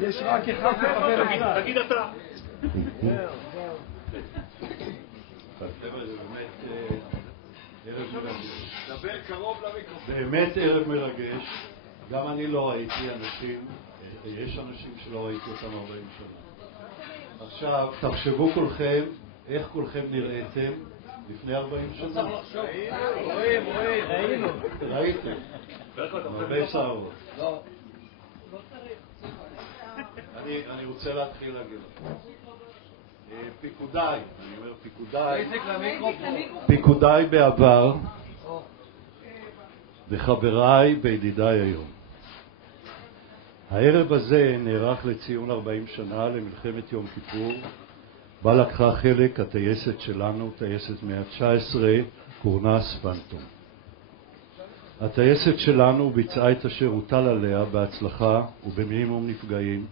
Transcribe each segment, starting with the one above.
יש רק אחד שחבר אחד. תגיד אתה. באמת ערב מרגש. גם אני לא ראיתי אנשים, יש אנשים שלא ראיתי אותם 40 שנה. עכשיו, תחשבו כולכם, איך כולכם נראיתם לפני 40 שנה. ראיתם. הרבה שערות. אני רוצה להתחיל להגיד לכם. פיקודיי, אני אומר פיקודיי בעבר וחבריי וידידיי היום. הערב הזה נערך לציון 40 שנה למלחמת יום כיפור, בה לקחה חלק הטייסת שלנו, טייסת 119, קורנס פנטום. הטייסת שלנו ביצעה את אשר הוטל עליה בהצלחה ובמינימום נפגעים,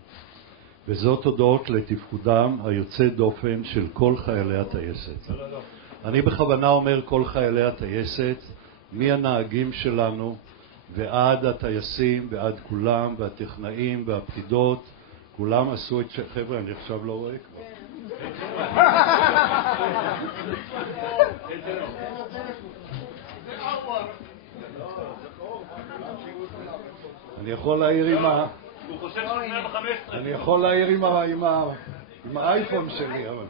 וזאת הודות לתפקודם היוצא דופן של כל חיילי הטייסת. אני בכוונה אומר כל חיילי הטייסת, מהנהגים שלנו ועד הטייסים ועד כולם, והטכנאים והפקידות, כולם עשו את חבר'ה, אני עכשיו לא רואה כבר. אני יכול להעיר הוא חושב שהוא 115. אני יכול להעיר עם האייפון שלי, אבל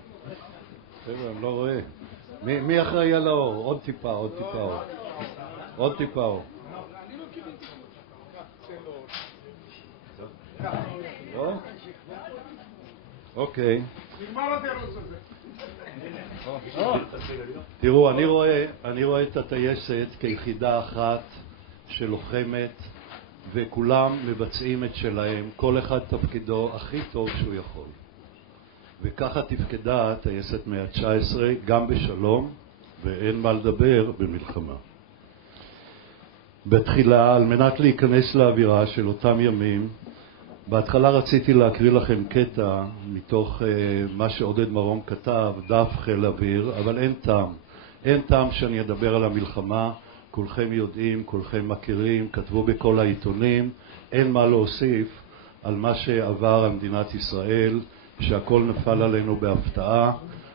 חבר'ה, אני לא רואה. מי אחראי על האור? עוד טיפה אור. עוד טיפה אור. לא? אוקיי. נגמר התירוץ הזה. תראו, אני רואה את הטייסת כיחידה אחת שלוחמת, וכולם מבצעים את שלהם, כל אחד תפקידו הכי טוב שהוא יכול. וככה תפקדה טייסת 119 גם בשלום, ואין מה לדבר במלחמה. בתחילה, על מנת להיכנס לאווירה של אותם ימים, בהתחלה רציתי להקריא לכם קטע מתוך מה שעודד מרום כתב, דף חיל אוויר, אבל אין טעם. אין טעם שאני אדבר על המלחמה, כולכם יודעים, כולכם מכירים, כתבו בכל העיתונים, אין מה להוסיף על מה שעבר על מדינת ישראל, שהכל נפל עלינו בהפתעה.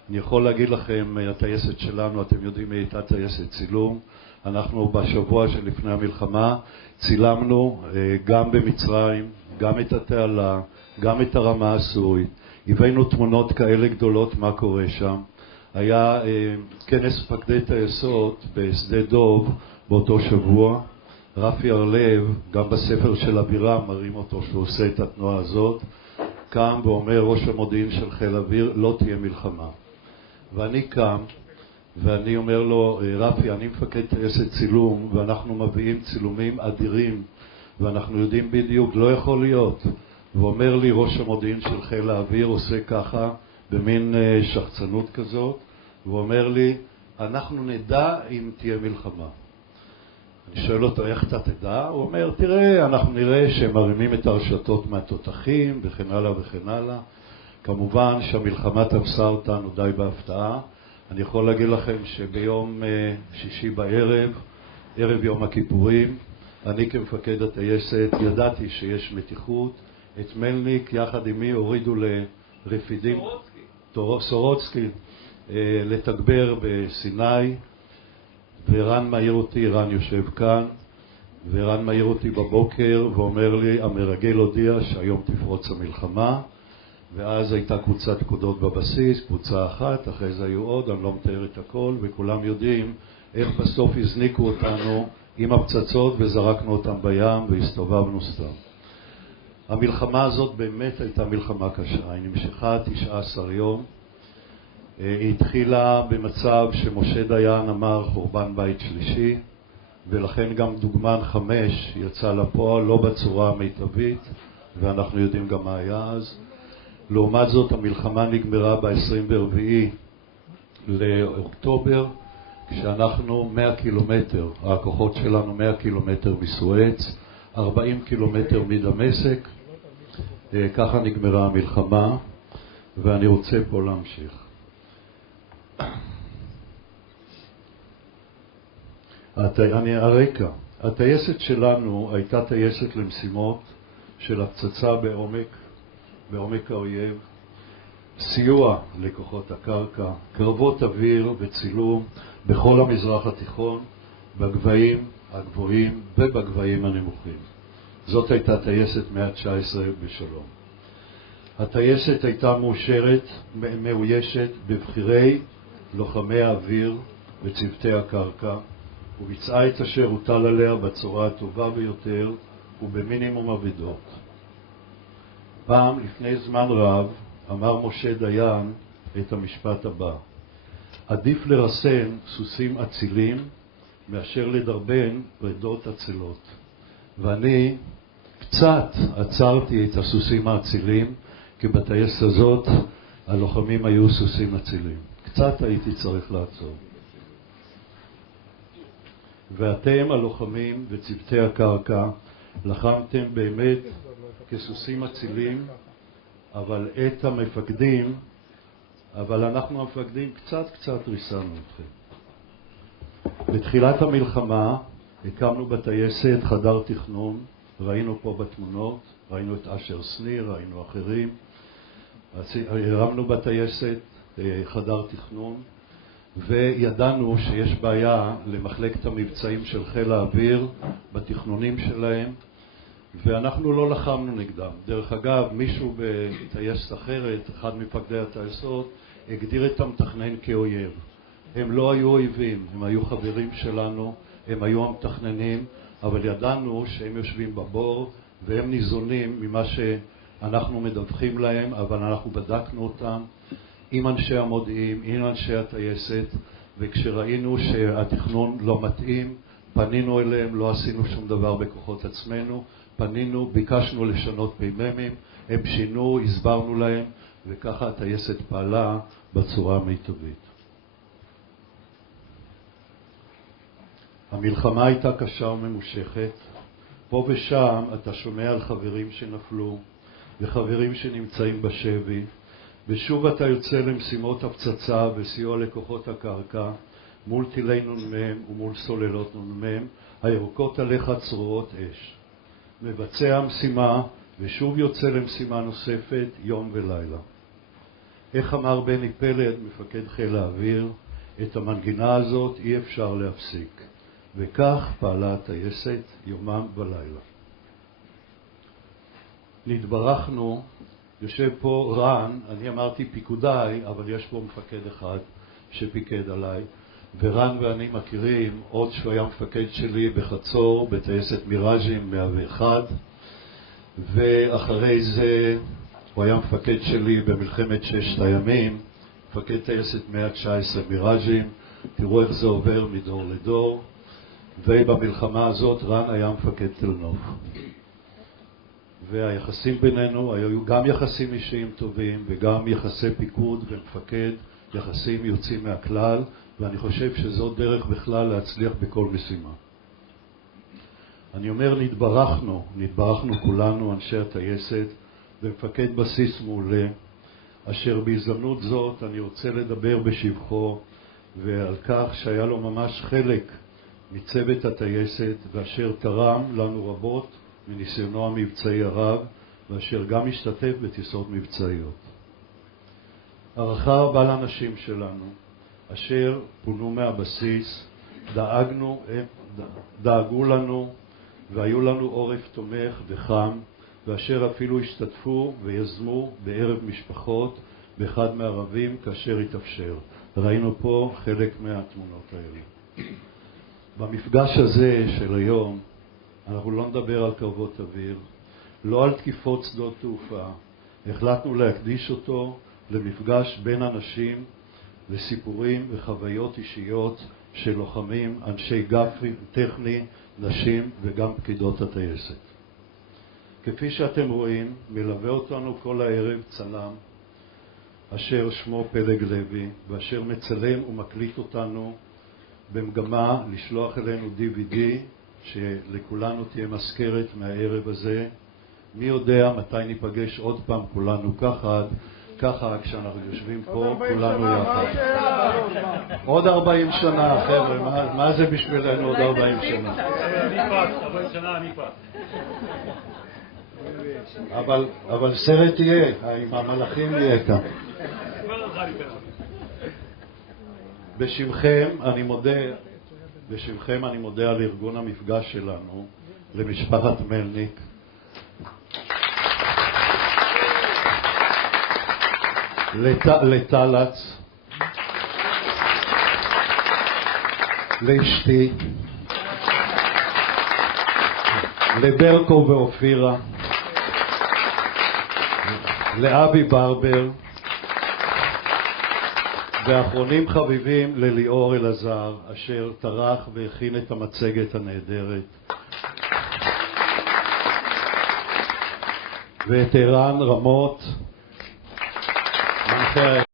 אני יכול להגיד לכם, הטייסת שלנו, אתם יודעים, היא הייתה טייסת צילום. אנחנו בשבוע שלפני המלחמה צילמנו גם במצרים, גם את התעלה, גם את הרמה הסורית. הבאנו תמונות כאלה גדולות מה קורה שם. היה כנס מפקדי טייסות בשדה דוב באותו שבוע. רפי ארלב, גם בספר של אבירם מראים אותו שהוא עושה את התנועה הזאת, קם ואומר ראש המודיעין של חיל אוויר, לא תהיה מלחמה. ואני קם ואני אומר לו, רפי, אני מפקד טייסת צילום ואנחנו מביאים צילומים אדירים ואנחנו יודעים בדיוק, לא יכול להיות. ואומר לי ראש המודיעין של חיל האוויר, עושה ככה במין שחצנות כזאת, ואומר לי, אנחנו נדע אם תהיה מלחמה. אני שואל אותו, איך אתה תדע? הוא אומר, תראה, אנחנו נראה שהם מרימים את הרשתות מהתותחים וכן הלאה וכן הלאה. כמובן שהמלחמה תפסה אותנו די בהפתעה. אני יכול להגיד לכם שביום שישי בערב, ערב יום הכיפורים, אני כמפקד הטייסת ידעתי שיש מתיחות. את מלניק יחד עמי הורידו לרפידים סורוצקי לתגבר בסיני, ורן מעיר אותי, רן יושב כאן, ורן מעיר אותי בבוקר ואומר לי, המרגל הודיע שהיום תפרוץ המלחמה. ואז הייתה קבוצת פקודות בבסיס, קבוצה אחת, אחרי זה היו עוד, אני לא מתאר את הכל, וכולם יודעים איך בסוף הזניקו אותנו עם הפצצות וזרקנו אותם בים והסתובבנו סתם. המלחמה הזאת באמת הייתה מלחמה קשה, היא נמשכה 19 יום. היא התחילה במצב שמשה דיין אמר חורבן בית שלישי, ולכן גם דוגמן 5 יצא לפועל לא בצורה המיטבית, ואנחנו יודעים גם מה היה אז. לעומת זאת המלחמה נגמרה ב-24 לאוקטובר, כשאנחנו 100 קילומטר, הכוחות שלנו 100 קילומטר מסואץ, 40 קילומטר מדמשק. ככה נגמרה המלחמה, ואני רוצה פה להמשיך. הרקע, הטייסת שלנו הייתה טייסת למשימות של הפצצה בעומק האויב, סיוע לכוחות הקרקע, קרבות אוויר וצילום בכל המזרח התיכון, בגבהים הגבוהים ובגבהים הנמוכים. זאת הייתה טייסת 119 בשלום. הטייסת הייתה מאוישת בבחירי לוחמי האוויר וצוותי הקרקע, וביצעה את אשר הוטל עליה בצורה הטובה ביותר ובמינימום אבדות. פעם, לפני זמן רב, אמר משה דיין את המשפט הבא: עדיף לרסן סוסים אצילים מאשר לדרבן פרדות אצילות. ואני קצת עצרתי את הסוסים האצילים, כי בטייסת הזאת הלוחמים היו סוסים אצילים. קצת הייתי צריך לעצור. ואתם הלוחמים וצוותי הקרקע לחמתם באמת כסוסים אצילים, אבל אנחנו המפקדים קצת ריסנו אתכם. בתחילת המלחמה הקמנו בטייסת חדר תכנון, ראינו פה בתמונות, ראינו את אשר שניר, ראינו אחרים, הרמנו בטייסת חדר תכנון, וידענו שיש בעיה למחלקת המבצעים של חיל האוויר בתכנונים שלהם, ואנחנו לא לחמנו נגדם. דרך אגב, מישהו בטייסת אחרת, אחד מפקדי הטייסות, הגדיר את המתכנן כאויב. הם לא היו אויבים, הם היו חברים שלנו, הם היו המתכננים, אבל ידענו שהם יושבים בבור והם ניזונים ממה שאנחנו מדווחים להם, אבל אנחנו בדקנו אותם עם אנשי המודיעין, עם אנשי הטייסת, וכשראינו שהתכנון לא מתאים, פנינו אליהם, לא עשינו שום דבר בכוחות עצמנו, פנינו, ביקשנו לשנות פעמים, הם שינו, הסברנו להם, וככה הטייסת פעלה בצורה המיטבית. המלחמה הייתה קשה וממושכת. פה ושם אתה שומע על חברים שנפלו וחברים שנמצאים בשבי, ושוב אתה יוצא למשימות הפצצה וסיוע לכוחות הקרקע מול טילי נ"מ ומול סוללות נ"מ הירוקות עליך צרורות אש. מבצע המשימה ושוב יוצא למשימה נוספת יום ולילה. איך אמר בני פלד, מפקד חיל האוויר, את המנגינה הזאת אי אפשר להפסיק. וכך פעלה הטייסת יומם ולילה. נתברכנו, יושב פה רן, אני אמרתי פיקודיי, אבל יש פה מפקד אחד שפיקד עליי, ורן ואני מכירים עוד שהוא היה מפקד שלי בחצור, בטייסת מיראז'ים 101, ואחרי זה הוא היה מפקד שלי במלחמת ששת הימים, מפקד טייסת 119 מיראז'ים. תראו איך זה עובר מדור לדור. ובמלחמה הזאת רן היה מפקד תל נוף. והיחסים בינינו היו גם יחסים אישיים טובים וגם יחסי פיקוד ומפקד, יחסים יוצאים מהכלל, ואני חושב שזו דרך בכלל להצליח בכל משימה. אני אומר נתברכנו כולנו, אנשי הטייסת, ומפקד בסיס מעולה, אשר בהזדמנות זאת אני רוצה לדבר בשבחו ועל כך שהיה לו ממש חלק מצוות הטייסת, ואשר תרם לנו רבות מניסיונו המבצעי הרב, ואשר גם השתתף בטיסות מבצעיות. הערכה רבה לאנשים שלנו, אשר פונו מהבסיס, דאגו לנו, והיו לנו עורף תומך וחם, ואשר אפילו השתתפו ויזמו בערב משפחות באחד מהערבים כאשר התאפשר. ראינו פה חלק מהתמונות האלה. במפגש הזה של היום אנחנו לא נדבר על קרבות אוויר, לא על תקיפות שדות תעופה. החלטנו להקדיש אותו למפגש בין אנשים, לסיפורים וחוויות אישיות של לוחמים, אנשי גפי, טכני, נשים וגם פקידות הטייסת. כפי שאתם רואים, מלווה אותנו כל הערב צלם, אשר שמו פלג לוי, ואשר מצלם ומקליט אותנו במגמה לשלוח אלינו DVD, שלכולנו תהיה מזכרת מהערב הזה. מי יודע מתי ניפגש עוד פעם כולנו ככה כשאנחנו יושבים פה כולנו יחד. עוד 40 שנה, חבר'ה, מה זה בשבילנו עוד 40 שנה? אני פס. אבל סרט יהיה, עם המלאכים יהיה כאן. בשמכם אני מודה על ארגון המפגש שלנו, למשפחת מלניק. לטלץ, לאשתי, לברקו ואופירה, לאבי ברבר, ואחרונים חביבים לליאור אלעזר, אשר טרח והכין את המצגת הנהדרת, ואת ערן רמות, מנחה